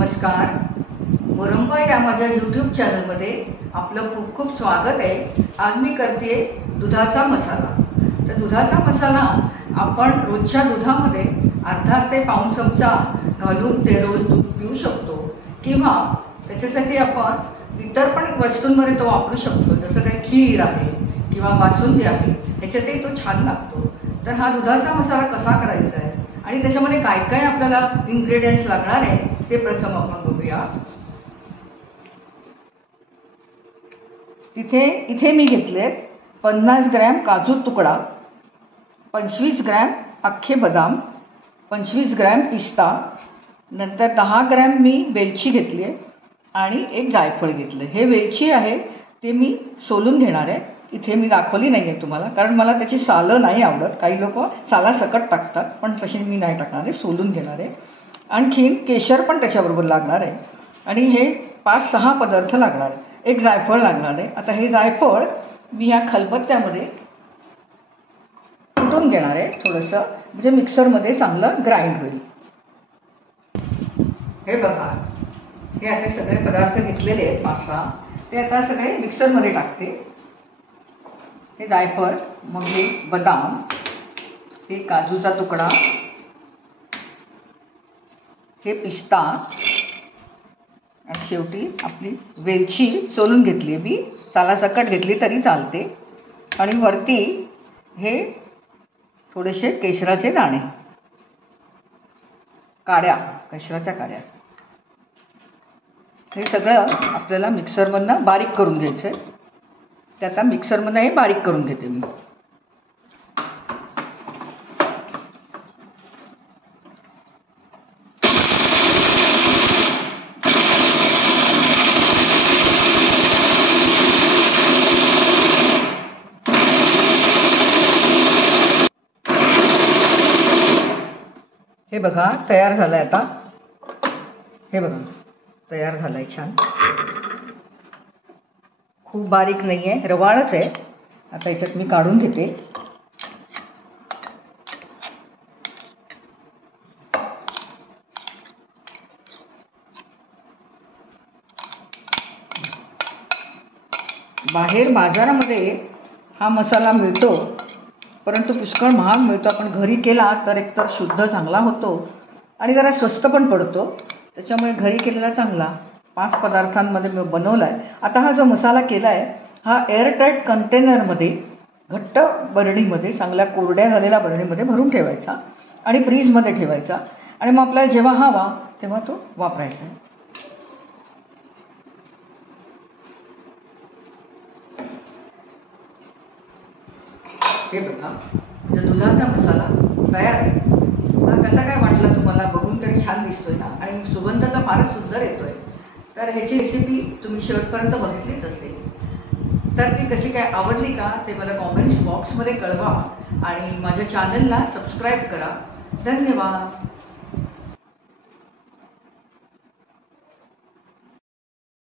नमस्कार. मुरंबा या माझ्या यूट्यूब चॅनलमध्ये आपलं खूप खूप स्वागत आहे. आज मी करते दुधाचा मसाला. तर दुधाचा मसाला आपण रोजच्या दुधामध्ये अर्धा ते पाऊण चमचा घालून ते रोज दूध पिऊ शकतो किंवा त्याच्यासाठी आपण इतर पण वस्तूंमध्ये तो वापरू शकतो. जसं काही खीर आहे किंवा बासुंदी आहे, ह्याच्यातही तो छान लागतो. तर हा दुधाचा मसाला कसा करायचा आहे आणि त्याच्यामध्ये काय काय आपल्याला इन्ग्रेडियंट्स लागणार आहे ते प्रथम आपण बघूया. इथे मी घेतले 50 ग्रॅम काजू तुकडा, 25 ग्रॅम अख्खे बदाम, 25 ग्रॅम पिस्ता, नंतर 10 ग्रॅम मी वेलची घेतली आहे आणि एक जायफळ घेतलं. हे वेलची आहे ते मी सोलून घेणार आहे. इथे मी दाखवली नाही आहे तुम्हाला, कारण मला त्याची सालं नाही आवडत. काही लोक सालासकट टाकतात, पण तशी मी नाही टाकणार आहे, सोलून घेणार आहे. आणखीन केशर पण त्याच्याबरोबर लागणार आहे आणि हे 5-6 पदार्थ लागणार आहे. एक जायफळ लागणार आहे. आता हे जायफळ मी ह्या खलबत्त्यामध्ये कुटून घेणार आहे थोडंसं, म्हणजे मिक्सरमध्ये चांगलं ग्राइंड होईल. हे बघा, हे आता सगळे पदार्थ घेतलेले आहेत 5-6, ते आता सगळे मिक्सरमध्ये टाकते. हे जायफळ, मग हे बदाम, हे काजूचा तुकडा, हे पिस्ता आणि शेवटी आपली वेलची सोलून घेतली आहे मी, सालासकट घेतली तरी चालते. आणि वरती हे थोडेसे केशराचे दाणे, केशराच्या काड्या. हे सगळं आपल्याला मिक्सरमधनं बारीक करून घ्यायचं आहे. ते आता मिक्सरमधनं हे बारीक करून घेते मी. हे बघा तयार झालं आहे. आता हे बघा तयार झालं आहे छान. खूप बारीक नाही आहे, रवाळच आहे. आता याच्यात मी काढून घेते. बाहेर बाजारामध्ये हा मसाला मिळतो, परंतु पुष्कळ महाग मिळतो. आपण घरी केला तर एकतर शुद्ध चांगला होतो आणि जरा स्वस्त पण पडतो. त्याच्यामुळे घरी केलेला चांगला. 5 पदार्थांमध्ये मी बनवला आहे. आता हा जो मसाला केला आहे हा एअरटाईट कंटेनरमध्ये, घट्ट बरणीमध्ये, चांगल्या कोरड्या झालेल्या बरणीमध्ये भरून ठेवायचा आणि फ्रीजमध्ये ठेवायचा. आणि मग आपल्याला जेव्हा हवा तेव्हा तो वापरायचा आहे. हे बघा, म्हणजे दुधाचा मसाला तयार आहे. हा कसा काय वाटला तुम्हाला? बघून तरी छान दिसतोय ना, आणि सुगंध तर फारच सुंदर येतोय. तर ह्याची रेसिपी तुम्ही शेवटपर्यंत बघितलीच असेल. तर ती कशी काय आवडली का ते मला कॉमेंट्स बॉक्समध्ये कळवा आणि माझ्या चॅनलला सबस्क्राईब करा. धन्यवाद.